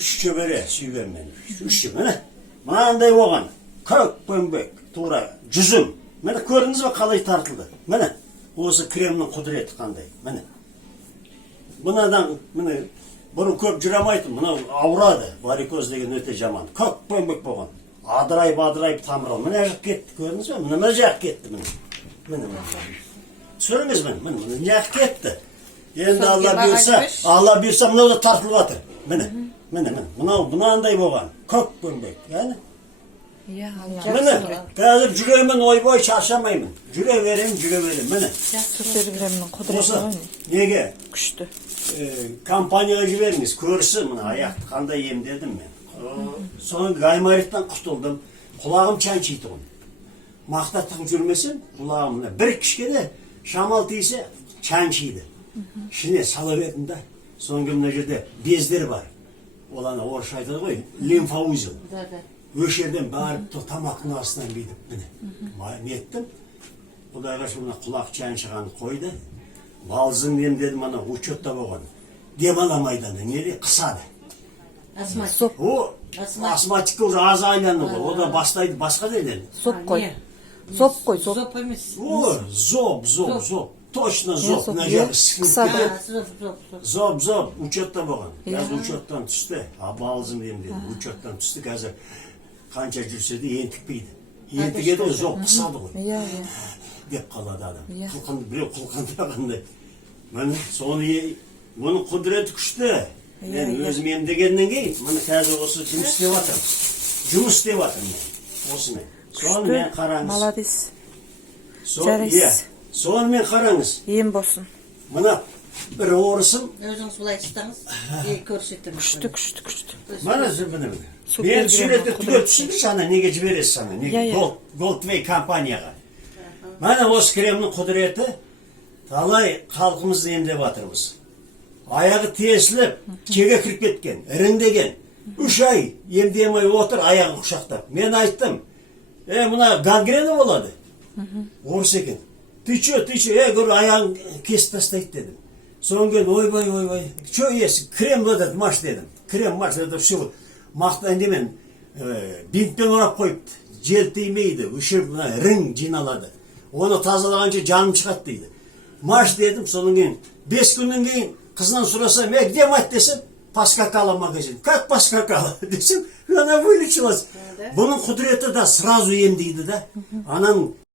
Үш чөбере сүйген мен. Үш міне. Мынандай болған. Көк көмбек, тура жүзім. Міне көрдіңіз бе қалай тартылды? Міне. Осы кремнің құдіреті қандай? Міне. Мынадан, міне, бұрын көп жүре алмайтын. Мына ауырады. Варикоз деген өте жаман. Көк көмбек болған. Адырайып тамырал. Міне жақ кетті, көрдіңіз бе? Міне жақ кетті, міне. Міне. Түсіріңіз міне жақ кетті. Енді Алла бұйырса, мынау да тартылып жатыр. Міне. Мынандай болған. Көк көмбек. Міне, қазір жүремін, ойбой шаршамаймын. Жүре берем. Міне. Супергремнің құдіреті ғой. Неге? Күшті. Компанияға жіберіңіз, көрсін, мына аяқты қандай емдедім мен. Соның гаймориттан құтылдым. Құлағым чанчиды ғой. Мақтаттық жүрмесем, құлағым бір кішкене шамал тисе чанчиды. Ішіне сала бердім да. Соңғы мына жерде бездер бар. Ол ана орысша айтады ғой, лимфоузел. Өшерден барып тамақтың астынан бейдіп, міне. Неттім. Құдайға шымына құлақ чаншығаны қойды. Балзың емдедім, ана учетта болған. Демаламайданы, неде? Қысады. Астматик уже аз айланды ғой. О да бастайды, басқа деден. Соп қой. Соп қой, соп. Соп емес. Зоб. Точно зоб. Қысады. Зоб. Учетта болған. Қазір учеттан түсті. Балзың емдедім. Учеттан түсті. Қазір қанша жүрсе де ентікпейді. Ентігеді ғой, зоб қысады ғой. Деп қалады адам. Біреу құлқандағандай. Міне, оның құдіреті күшті. Мен өзім емдегеннен кейін, міне қазір осы жұмыс істеп жатырмын. Осымен. Соны мен қараңыз. Молодец. Жарайсыз. Соны мен қараңыз. Ем болсын. Мына бір орысым. Өзіңіз бұлай істеңіз. Көрсетім. Күшті. Міне. Мен суретті түгел түсіндірші, ана неге жібересіз ана. Goldway компанияға. Міне осы кремнің құдіреті талай халқымызды емдеп жатырмыз. Аяғы тесіліп, кеге кіріп кеткен, іріңдеген. 3 ай емдемей отыр, аяғы құшақтап. Мен айттым, мына гангрена болады. Орыс екен. Ты че, гөр аяғын кесіп тастайды дедім. Соң кейін, ойбай, че есі, крем деді, маш дедім. Крем маш деді, все. Мақтан демен, бинтпен орап қойыпты. Жел тимейді, үшіп рің жиналады. Оны тазалағанша жаным шығады дейді. Маш дедім, соның кейін 5 күннен кейін қызынан сұрасам, где мать десем, поскакала магазин. Как поскакала десем, она вылечилась. Бұның құдіреті да сразу емдейді да. Ананың